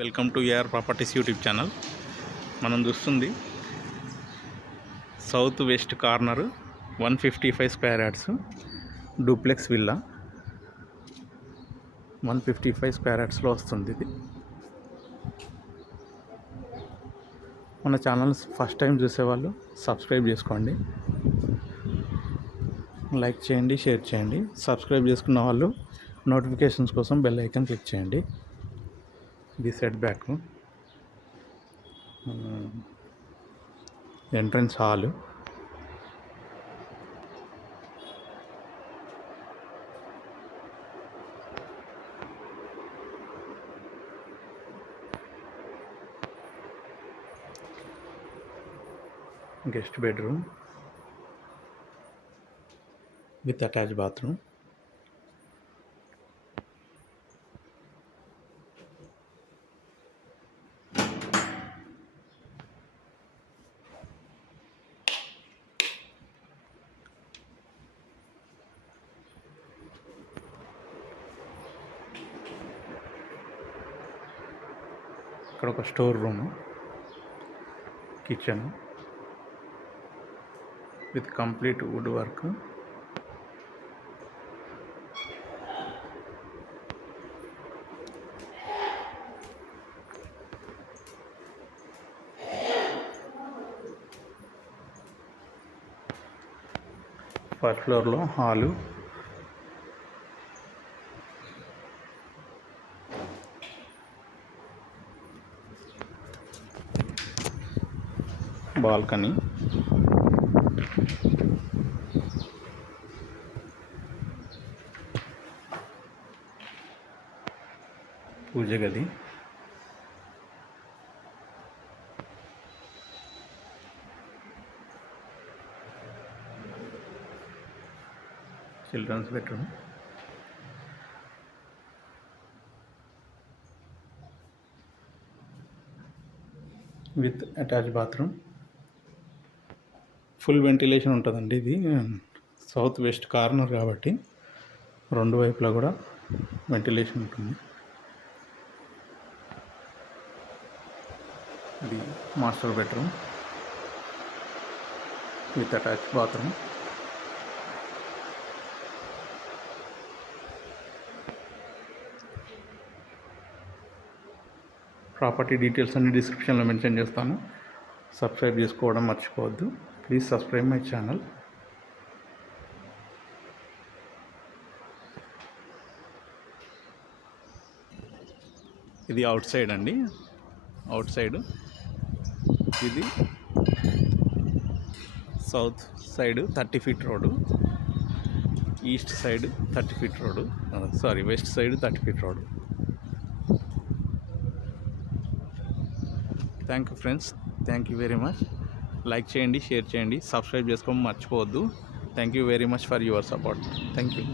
Welcome to A R properties YouTube channel. మనం చూస్తుంది south west corner 155 square yards duplex villa. 155 square యార్డ్స్లో వస్తుంది ఇది. మన ఛానల్ ఫస్ట్ టైం చూసేవాళ్ళు సబ్స్క్రైబ్ చేసుకోండి, లైక్ చేయండి, షేర్ చేయండి. సబ్స్క్రైబ్ చేసుకున్న వాళ్ళు నోటిఫికేషన్స్ కోసం బెల్ ఐకాన్ క్లిక్ చేయండి. ఇది set back, entrance hall, guest bedroom with attach bathroom. ఇక్కడ ఒక store room, kitchen with complete wood work. First ఫ్లోర్లో హాలు, బాల్కనీ, పూజ గది, children's bedroom, with attach bathroom. Full ventilation ఉంటుందండి. ఇది సౌత్ వెస్ట్ కార్నర్ కాబట్టి రెండు వైపులా కూడా వెంటిలేషన్ ఉంటుంది. ఇది master bedroom with attach bathroom. Property details అన్ని డిస్క్రిప్షన్లో మెన్షన్ చేస్తాను. సబ్స్క్రైబ్ చేసుకోవడం మర్చిపోవద్దు. Please subscribe my channel. ఇది అవుట్ సైడ్ అండి, అవుట్ సైడ్. ఇది south side 30 feet road, east side 30 feet road, west side 30 feet road. Thank you friends, thank you very much. Like చేయండి, share చేయండి, సబ్స్క్రైబ్ చేసుకోవడం మర్చిపోవద్దు. Thank you very much for your support. Thank you.